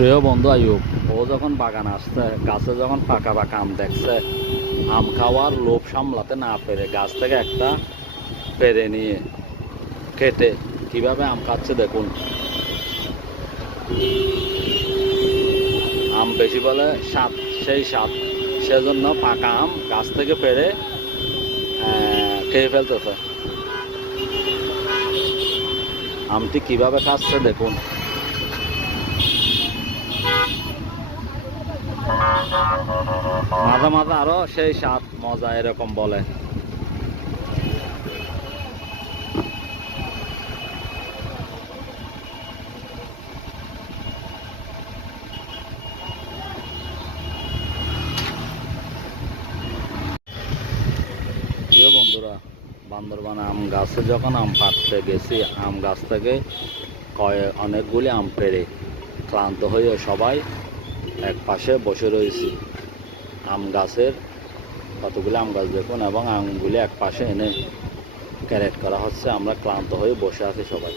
প্রিয় বন্ধু আয়ুব, ও যখন বাগান আসছে, গাছে যখন পাকা পাকা আম দেখছে, আম খাওয়ার লোভ সামলাতে না পেরে গাছ থেকে একটা পেরে নিয়ে কেটে কিভাবে আম খাচ্ছে দেখুন। আম বেশি বলে স্বাদ, সেই স্বাদ, সেজন্য পাকা আম গাছ থেকে পেরে খেয়ে ফেলতেছে। আমটি কিভাবে খাচ্ছে দেখুন। মাঝে মাঝে আরো সেই স্বাদ মজা এরকম বলে। প্রিয় বন্ধুরা, বান্দরবান আম গাছে যখন আম পাড়তে গেছি, আম গাছ থেকে অনেকগুলি আম পেড়ে ক্লান্ত হয়ে সবাই এক পাশে বসে রয়েছি। আম গাছের কতগুলি আম গাছ দেখুন, এবং আমগুলি এক পাশে এনে ক্যারেট করা হচ্ছে। আমরা ক্লান্ত হয়ে বসে আছি সবাই।